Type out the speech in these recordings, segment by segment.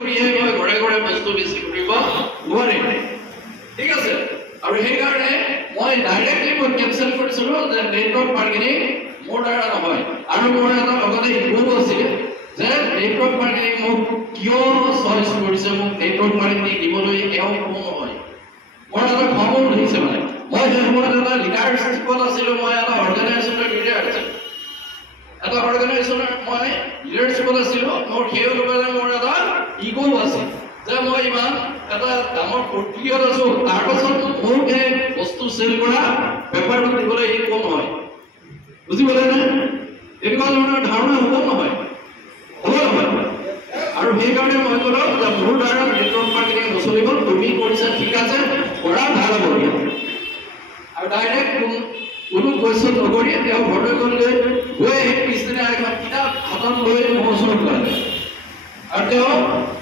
ঘৰে ঘৰে বস্তু বেছি কৰিব নোৱাৰিম ঠিক আছে আৰু সেইকাৰণে মই ডাইৰেক্টলি মই কেনচেল কৰিছিলো যে নেটৱৰ্ক মাৰ্কেটিং মোৰ দ্বাৰা নহয় আৰু মোৰ এটা লগতে ইগো আছিল যে নেটৱৰ্ক মাৰ্কেটিং মোক কিয় চইচ কৰিছে মোক নেটৱৰ্ক মাৰ্কেটিং দিবলৈ এওঁ কোন নহয় মোৰ এটা খবৰ উঠিছে মানে মই যে মোৰ এটা লিডাৰশ্বিপত আছিলো মই এটা অৰ্গেনাইজেশ্যনৰ লিডাৰ আছিলো এটা অৰ্গেনাইজেশ্যনৰ মই লিডাৰশ্বিপত আছিলো মোৰ সেই অনুপাতে মোৰ এটা ইগো আছিল যে মই ইমান এটা ডাঙৰ পৰ্টফলিঅ'ত আছো তাৰ পাছত মোক এই বস্তু চেল কৰা বেপাৰটো দিবলৈ এই কোন নহয় বুজি পালে নে এনেকুৱা ধৰণৰ ধাৰণা হ'ব নহয় আৰু সেইকাৰণে মই ক'লো যে মোৰ দ্বাৰা নেটৱৰ্ক মাৰ্কেটিং নচলিব তুমি কৰিছা ঠিক আছে কৰা ভাল হ'ব আৰু ডাইৰেক্ট কোনো কুৱেশ্যন নকৰি তেওঁ ঘৰলৈ গ'লগৈ গৈ সেই পিছদিনা এখন কিতাপ হাতত লৈ মোৰ ওচৰত গ'লে আৰু তেওঁ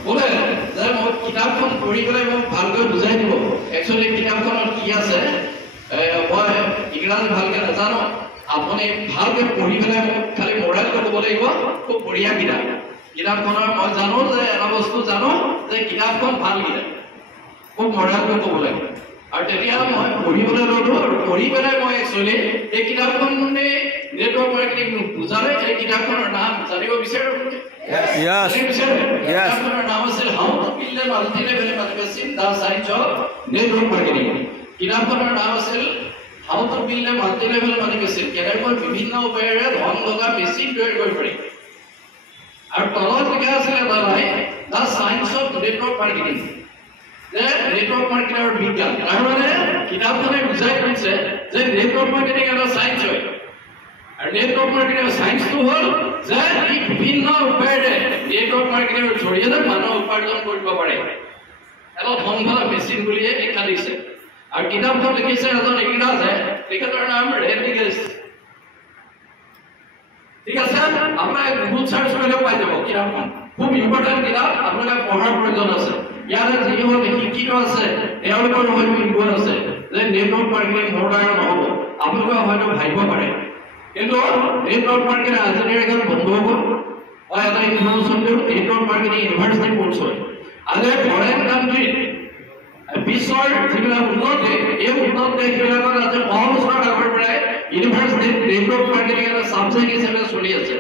ক'লে যে মই কিতাপখন পঢ়ি পেলাই মোক ভালকৈ বুজাই দিব একচুৱেলি কিতাপখনত কি আছে মই ইংৰাজী ভালকৈ নাজানো আপুনি ভালকৈ পঢ়ি পেলাই মোক খালি মৰেলটো ক'ব লাগিব খুব বঢ়িয়া কিতাপখনৰ মই জানো যে এটা বস্তু জানো যে কিতাপখন ভাল কিতাপ খুব মৰেলটো ক'ব লাগিব আৰু তেতিয়া মই পঢ়িবলৈ ল'লো আৰু পঢ়ি পেলাই মই একচুৱেলি এই কিতাপখন মানে নেটৱৰ্ক মাৰ্কেটিং বুজালে এই কিতাপখনৰ নাম জানিব বিচাৰো কিতাপখনৰ নাম আছিল how to build a multi level marketing the science of network marketing কিতাপখনৰ নাম আছিল how to build a multi level marketing কেনেকৈ বিভিন্ন উপায়েৰে ধন লগা মেচিন তৈয়াৰ কৰিব পাৰি আৰু তলত লিখা আছিলে the science of network marketing network মাৰ্কেটিংৰ বিজ্ঞান আৰু মানে কিতাপখনে বুজাই কৈছে যে নেটৱৰ্ক মাৰ্কেটিং এটা সায়েন্স হয় আৰু নেটৱৰ্ক মাৰ্কেটিংৰ সায়েন্সটো হ'ল যে ই বিভিন্ন উপায়েৰে নেটৱৰ্ক মাৰ্কেটিংৰ জৰিয়তে মানুহ উপাৰ্জন কৰিব পাৰে এটা ধন ভৰা মেচিন বুলিয়ে লিখা দিছে আৰু কিতাপখন লিখিছে এজন ইংৰাজে তেখেতৰ নাম ৰেণ্ডি গেটছ ঠিক আছে আপোনালোকে গুগল চাৰ্চ কৰিলে পাই যাব কিতাপখন খুব ইম্পৰ্টেণ্ট কিতাপ আপোনালোকে পঢ়াৰ প্ৰয়োজন আছে ইয়াতে যিসকলে শিক্ষিত আছে তেওঁলোকৰ হয়তো ইনভলভ আছে যে নেটৱৰ্ক মাৰ্কেটিং মোৰ দ্বাৰা নহ'ব আপোনালোকে হয়তো ভাবিব পাৰে কিন্তু নেটৱৰ্ক মাৰ্কেটিং আজিৰ এখন বন্ধু হ'ব মই এটা ইনফৰমেশ্যন দিওঁ নেটৱৰ্ক মাৰ্কেটিং ইউনিভাৰ্চিটি কোৰ্চ হয় আজি ফৰেন কাণ্ট্ৰিত বিশ্বৰ যিবিলাক উন্নত দেশ এই উন্নত দেশবিলাকত আজি সহস্ৰ আগৰ পৰাই ইউনিভাৰ্চিটিত নেটৱৰ্ক মাৰ্কেটিং এটা ছাবজেক্ট হিচাপে চলি আছে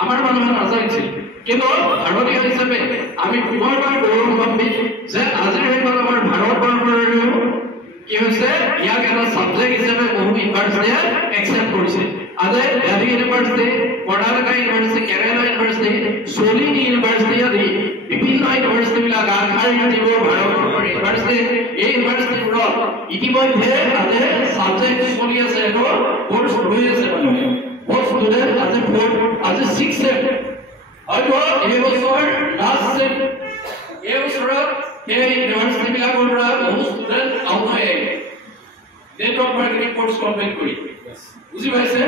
আমাৰ মানুহে নাজানিছিল কিন্তু ভাৰতীয় হিচাপে আমি পুনৰবাৰ গৌৰৱান্বিত যে আজিৰ এখন আমাৰ ভাৰতবৰ্ষৰ কি হৈছে ইয়াক এটা ছাবজেক্ট হিচাপে বহু ইউনিভাৰ্চিটিয়ে একচেপ্ট কৰিছে আজি দিল্লী ইউনিভাৰ্চিটি কৰ্ণাটকা ইউনিভাৰ্চিটি কেৰেলা ইউনিভাৰ্চিটি সোলিন ইউনিভাৰ্চিটি আদি বিভিন্ন ইউনিভাৰ্চিটিবিলাক আগশাৰীৰ যিবোৰ ভাৰতবৰ্ষৰ ইউনিভাৰ্চিটি এই ইউনিভাৰ্চিটিবোৰত ইতিমধ্যে আজি ছাবজেক্ট চলি আছে এইটো কোৰ্চ হৈ আছে মানুহে বহুত ষ্টুডেণ্ট আজি 6 ছেম হয়তো এই বছৰ লাষ্ট ছেম এই বছৰত সেই ইউনিভাৰ্চিটিবিলাকৰ পৰা বহু ষ্টুডেণ্ট আউট হৈ আহিব নেটৱৰ্ক মাৰ্কেটিং কোৰ্চ কমপ্লিট কৰি বুজি পাইছে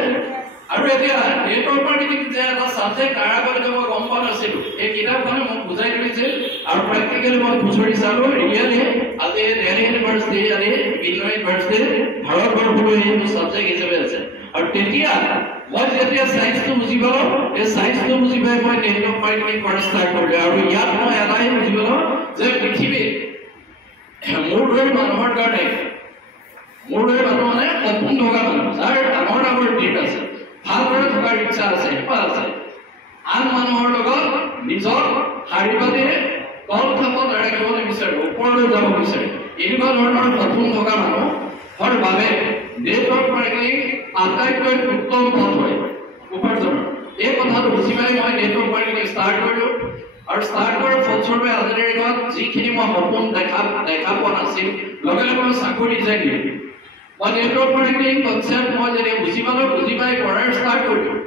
আৰু এতিয়া নেটৱৰ্ক মাৰ্কেটিং যে এটা ছাবজেক্ট তাৰ আগতে মই গম পোৱা নাছিলোঁ এই কিতাপখনে মোক বুজাই দিছিল আৰু প্ৰেক্টিকেলি মই খুচৰি চালোঁ ৰিয়েলি আজি দিল্লী ইউনিভাৰ্চিটি আদি বিভিন্ন ইউনিভাৰ্চিটি ভাৰতবৰ্ষলৈ এইটো ছাবজেক্ট হিচাপে আছে আৰু তেতিয়া মই যেতিয়া সায়েন্সটো বুজি পালোঁ এই সায়েন্সটো বুজি পাই মই নেটৱৰ্ক মাৰ্কেটিং কৰা ষ্টাৰ্ট কৰিলোঁ আৰু ইয়াত মই এটাই বুজি পালোঁ যে পৃথিৱীত মোৰ দৰে মানুহৰ কাৰণে মোৰ দৰে মানুহ মানে সপোন থকা মানুহ যাৰ ডাঙৰ ডাঙৰ ড্ৰিম আছে ভালদৰে থকাৰ ইচ্ছা আছে হেঁপাহ আছে আন মানুহৰ লগত নিজৰ শাৰী পাতি তল খাপত ৰাখিব নিবিচাৰে ওপৰলৈ যাব বিচাৰে এনেকুৱা ধৰণৰ সপোন থকা মানুহৰ বাবে নেটৱৰ্ক মাৰ্কেটিং আটাইতকৈ উত্তম পথ হয় উপাৰ্জনৰ এই কথাটো বুজি পাই মই নেটৱৰ্ক মাৰ্কেটিং ষ্টাৰ্ট কৰিলোঁ আৰু ষ্টাৰ্ট কৰাৰ ফলস্বৰূপে আজিৰ দিনত যিখিনি মই সপোন দেখা পোৱা নাছিল লগে লগে মই চাকৰি ডিজাইন দিলোঁ মই নেটৱৰ্ক মাৰ্কেটিং কনচেপ্ট মই যেতিয়া বুজি পাই কৰাৰ ষ্টাৰ্ট কৰিলোঁ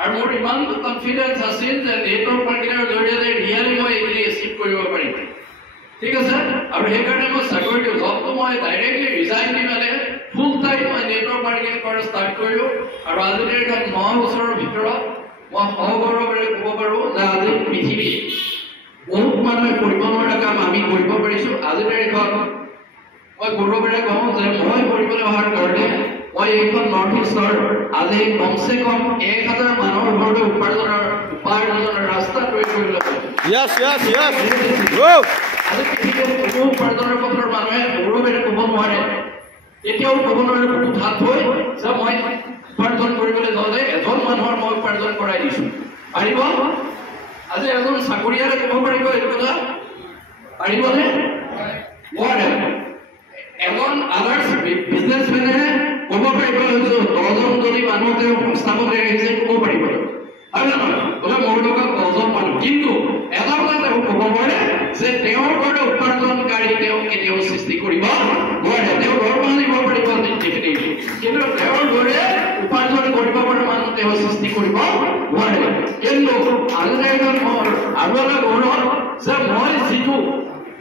আৰু মোৰ ইমান কনফিডেঞ্চ আছিল যে নেটৱৰ্ক মাৰ্কেটিঙৰ জৰিয়তে ৰিয়েলি মই এইখিনি এচিভ কৰিব পাৰিম ঠিক আছে আৰু সেইকাৰণে মই চাকৰিটো জবটো মই ডাইৰেক্টলি ৰিজাইন দি পেলাই ফুল টাইম মই নেটৱৰ্ক মাৰ্কেটিং কৰা ষ্টাৰ্ট কৰিলোঁ আৰু আজিৰ দিনত 9 বছৰৰ ভিতৰত মই সগৌৰৱেৰে ক'ব পাৰোঁ যে আজি পৃথিৱীত বহুত মানুহে কৰিব নোৱাৰা কাম আমি কৰিব পাৰিছোঁ আজিৰ দিনত মই গৌৰৱেৰে কওঁ যে মই কৰিবলৈ অহাৰ কাৰণে মই এইখন নৰ্থ ইষ্টৰ আজি কমচে কম 1000 মানুহৰ ঘৰতে উপাৰ্জনৰ ৰাস্তা তৈয়াৰ কৰিবলৈ Yes, yes, yes. Whoa. আজি পৃথিৱীত কোনো উপাৰ্জনৰ পথৰ মানুহে গৌৰৱেৰে ক'ব নোৱাৰে এতিয়াও ক'ব নোৱাৰে বহুত হাত হৈ যে মই উপাৰ্জন কৰিবলৈ যাওঁতে এজন মানুহৰ মই উপাৰ্জন কৰাই দিছোঁ পাৰিব আজি এজন চাকৰিয়ালে ক'ব পাৰিব এইটো কথা পাৰিবনে নোৱাৰে এজন আদাৰ্ছ বিজনেছমেনে ক'ব পাৰিব দহজন যদি মানুহ তেওঁ সংস্থাপন ৰাখিছে ক'ব পাৰিব আৰু নহয় বোলে মোৰ লগত দহজন মানুহ কিন্তু এটা কথা তেওঁ ক'ব পাৰে যে তেওঁৰ পৰা উপাৰ্জনকাৰী তেওঁ কেতিয়াও সৃষ্টি কৰিব নোৱাৰে তেওঁ দৰমহা দিব পাৰিব ডেফিনেটলি কিন্তু তেওঁৰ দৰে উপাৰ্জন কৰিব পৰা মানুহ তেওঁ সৃষ্টি কৰিব নোৱাৰে কিন্তু আৰু এটা গৌৰৱ যে মই যিটো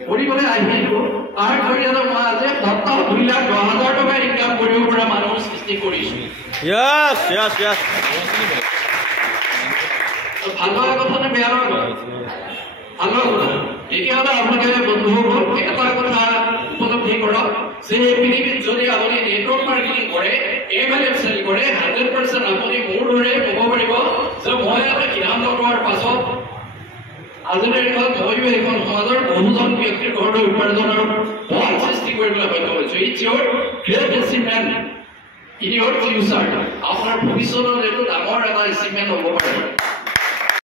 কৰিবলৈ আহিলোঁ তাৰ জৰিয়তে মই আজি সপ্তাহ 2,10,000 টকা ইনকাম কৰিব পৰা মানুহ সৃষ্টি কৰিছোঁ Yes, yes, yes. ভাল লগা কথা নে বেয়া লগা ভাল লগা কথা তেতিয়াহ'লে আপোনালোকে বন্ধুসকল এটা কথা উপলব্ধি কৰক যে এই পৃথিৱীত যদি আপুনি নেটৱৰ্ক মাৰ্কেটিং কৰে MLM চেল কৰে 100% আপুনি মোৰ দৰে ক'ব পাৰিব যে মই এটা সিদ্ধান্ত লোৱাৰ পাছত আজিৰ দিনত ময়ো এখন সমাজৰ বহুজন ব্যক্তিৰ ঘৰলৈ উপাৰ্জনৰ পথ সৃষ্টি কৰিবলৈ সক্ষম হৈছোঁ it's your great achievement in your future আপোনাৰ ভৱিষ্যতৰ এইটো ডাঙৰ এটা এচিভমেণ্ট হ'ব পাৰে